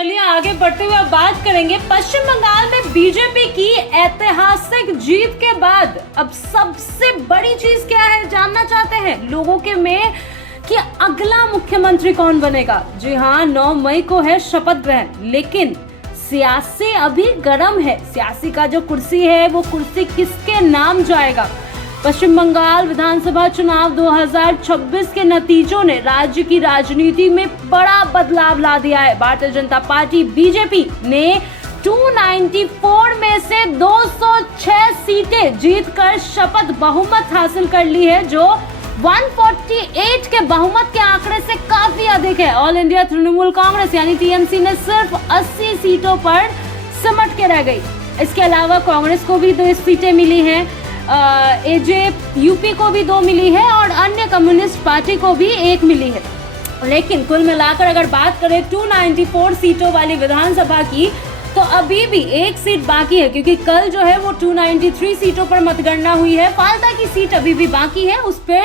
चलिए आगे बढ़ते हुए बात करेंगे। पश्चिम बंगाल में बीजेपी की ऐतिहासिक जीत के बाद अब सबसे बड़ी चीज क्या है जानना चाहते हैं लोगों के में कि अगला मुख्यमंत्री कौन बनेगा। जी हाँ, 9 मई को है शपथ ग्रहण, लेकिन सियासी अभी गर्म है। सियासी का जो कुर्सी है वो कुर्सी किसके नाम जाएगा। पश्चिम बंगाल विधानसभा चुनाव 2026 के नतीजों ने राज्य की राजनीति में बड़ा बदलाव ला दिया है। भारतीय जनता पार्टी बीजेपी ने 294 में से 206 सीटें जीतकर शपथ बहुमत हासिल कर ली है, जो 148 के बहुमत के आंकड़े से काफी अधिक है। ऑल इंडिया तृणमूल कांग्रेस यानी टीएमसी ने सिर्फ 80 सीटों पर सिमट के रह गई। इसके अलावा कांग्रेस को भी 2 सीटें मिली हैं, एजे यूपी को भी 2 मिली है और अन्य कम्युनिस्ट पार्टी को भी 1 मिली है। लेकिन कुल मिलाकर अगर बात करें 294 सीटों वाली विधानसभा की, तो अभी भी 1 सीट बाकी है, क्योंकि कल जो है वो 293 सीटों पर मतगणना हुई है। फालता की सीट अभी भी बाकी है, उस पे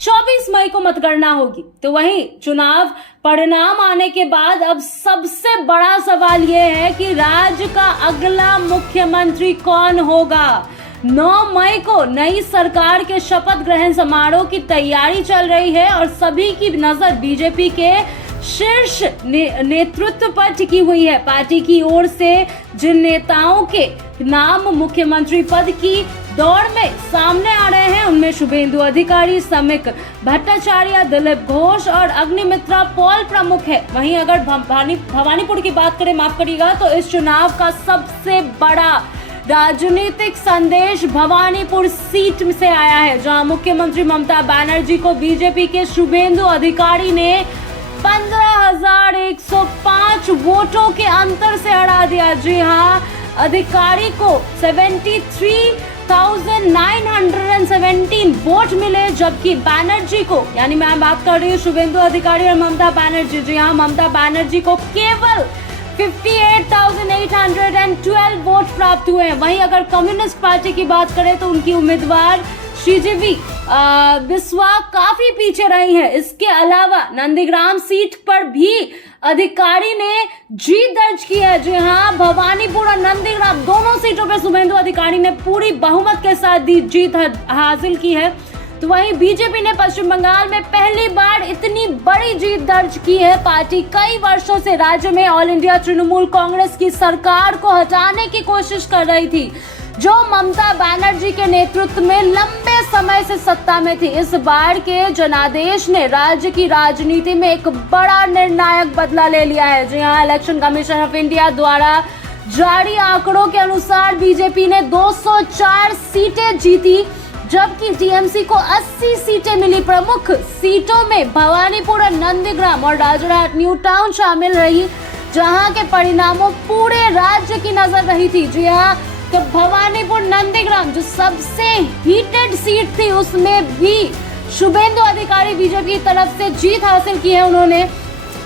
24 मई को मतगणना होगी। तो वहीं चुनाव परिणाम आने के बाद अब सबसे बड़ा सवाल यह है कि राज्य का अगला मुख्यमंत्री कौन होगा। 9 मई को नई सरकार के शपथ ग्रहण समारोह की तैयारी चल रही है और सभी की नजर बीजेपी के शीर्ष नेतृत्व पर टिकी हुई है। पार्टी की ओर से जिन नेताओं के नाम मुख्यमंत्री पद की दौड़ में सामने आ रहे हैं, उनमें शुभेंदु अधिकारी, समीक भट्टाचार्य, दिलीप घोष और अग्निमित्रा पॉल प्रमुख है। वहीं अगर भवानीपुर की बात करें, माफ करिएगा, तो इस चुनाव का सबसे बड़ा राजनीतिक संदेश भवानीपुर सीट से आया है, जहां मुख्यमंत्री ममता बनर्जी को बीजेपी के शुभेंदु अधिकारी ने 15,105 वोटों के अंतर से हरा दिया। जी हां, अधिकारी को 73,917 वोट मिले, जबकि बनर्जी को, यानी मैं बात कर रही हूँ शुभेंदु अधिकारी और ममता बनर्जी, जी हाँ, ममता बनर्जी को केवल 58,812 वोट प्राप्त हुए हैं। वहीं अगर कम्युनिस्ट पार्टी की बात करें तो उनकी उम्मीदवार श्रीजीवी बिस्वा काफी पीछे रही है। इसके अलावा नंदीग्राम सीट पर भी अधिकारी ने जीत दर्ज की है। जी हाँ, भवानीपुर और नंदीग्राम दोनों सीटों पर शुभेंदु अधिकारी ने पूरी बहुमत के साथ जीत हासिल की है। तो वहीं बीजेपी ने पश्चिम बंगाल में पहली बार इतनी बड़ी जीत दर्ज की है। पार्टी कई वर्षों से राज्य में ऑल इंडिया तृणमूल कांग्रेस की सरकार को हटाने की कोशिश कर रही थी, जो ममता बनर्जी के नेतृत्व में लंबे समय से सत्ता में थी। इस बार के जनादेश ने राज्य की राजनीति में एक बड़ा निर्णायक बदला ले लिया है। जी हाँ, इलेक्शन कमीशन ऑफ इंडिया द्वारा जारी आंकड़ों के अनुसार बीजेपी ने 204 सीटें जीती, जबकि टीएमसी को 80 सीटें मिली। प्रमुख सीटों में भवानीपुर, नंदीग्राम और राजरहाट न्यू टाउन शामिल रही, जहां के परिणामों पूरे राज्य की नजर रही थी। जी हाँ, तो भवानीपुर, नंदीग्राम जो सबसे हीटेड सीट थी, उसमें भी शुभेंदु अधिकारी बीजेपी की तरफ से जीत हासिल की है। उन्होंने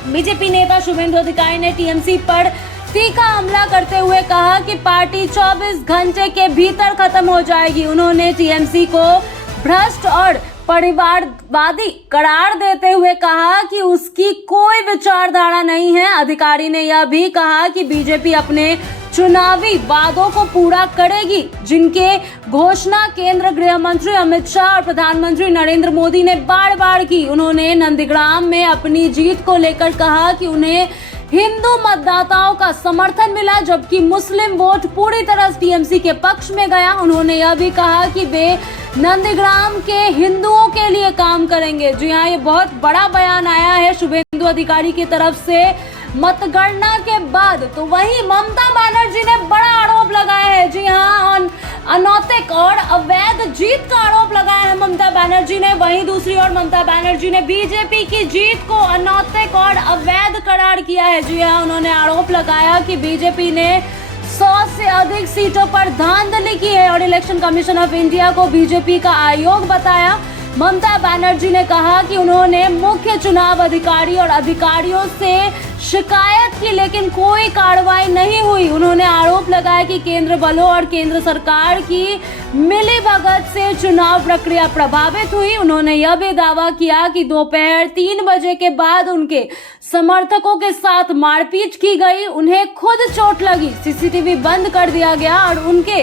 बीजेपी नेता शुभेंदु अधिकारी ने टीएमसी पर तीखा हमला करते हुए कहा कि पार्टी 24 घंटे के भीतर खत्म हो जाएगी। उन्होंने टीएमसी को भ्रष्ट और परिवारवादी करार देते हुए कहा कि उसकी कोई विचारधारा नहीं है। अधिकारी ने यह भी कहा कि बीजेपी अपने चुनावी वादों को पूरा करेगी, जिनके घोषणा केंद्र गृह मंत्री अमित शाह और प्रधानमंत्री नरेंद्र मोदी ने बार बार की। उन्होंने नंदीग्राम में अपनी जीत को लेकर कहा कि उन्हें हिंदू मतदाताओं का समर्थन मिला, जबकि मुस्लिम वोट पूरी तरह टीएमसी के पक्ष में गया। उन्होंने यह भी कहा कि वे नंदीग्राम के हिंदुओं के लिए काम करेंगे। जी हाँ, ये बहुत बड़ा बयान आया है शुभेंदु अधिकारी की तरफ से मतगणना के बाद। तो वहीं ममता बनर्जी ने बड़ा आरोप लगाया है। जी हाँ, अनैतिक और अवैध जीत का आरोप लगाया है ममता बनर्जी ने। वहीं दूसरी ओर ममता बनर्जी ने बीजेपी की जीत को अनैतिक और अवैध करार किया है। जी हाँ, उन्होंने आरोप लगाया कि बीजेपी ने 100 से अधिक सीटों पर धांधली की है और इलेक्शन कमीशन ऑफ इंडिया को बीजेपी का आयोग बताया। ममता बनर्जी ने कहा कि उन्होंने मुख्य चुनाव अधिकारी और अधिकारियों से शिकायत की, लेकिन कोई कार्रवाई नहीं हुई। उन्होंने आरोप लगाया कि केंद्र बलों और केंद्र सरकार की मिलीभगत से चुनाव प्रक्रिया प्रभावित हुई। उन्होंने यह भी दावा किया कि दोपहर 3 बजे के बाद उनके समर्थकों के साथ मारपीट की गई, उन्हें खुद चोट लगी, सीसीटीवी बंद कर दिया गया और उनके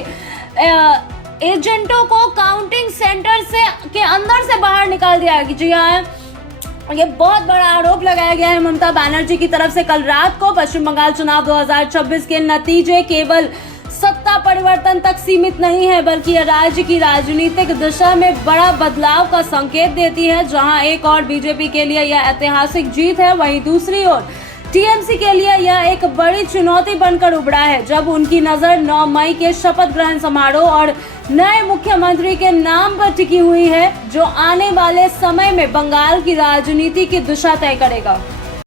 एजेंटों को काउंटिंग सेंटर के अंदर से बाहर निकाल दिया गया। जी हाँ, ये बहुत बड़ा आरोप लगाया गया है ममता बनर्जी की तरफ से। कल रात को पश्चिम बंगाल चुनाव 2026 के नतीजे केवल सत्ता परिवर्तन तक सीमित नहीं है, बल्कि यह राज्य की राजनीतिक दिशा में बड़ा बदलाव का संकेत देती है। जहां एक और बीजेपी के लिए यह ऐतिहासिक जीत है, वहीं दूसरी ओर टीएमसी के लिए यह एक बड़ी चुनौती बनकर उभरा है, जब उनकी नजर 9 मई के शपथ ग्रहण समारोह और नए मुख्यमंत्री के नाम पर टिकी हुई है, जो आने वाले समय में बंगाल की राजनीति की दिशा तय करेगा।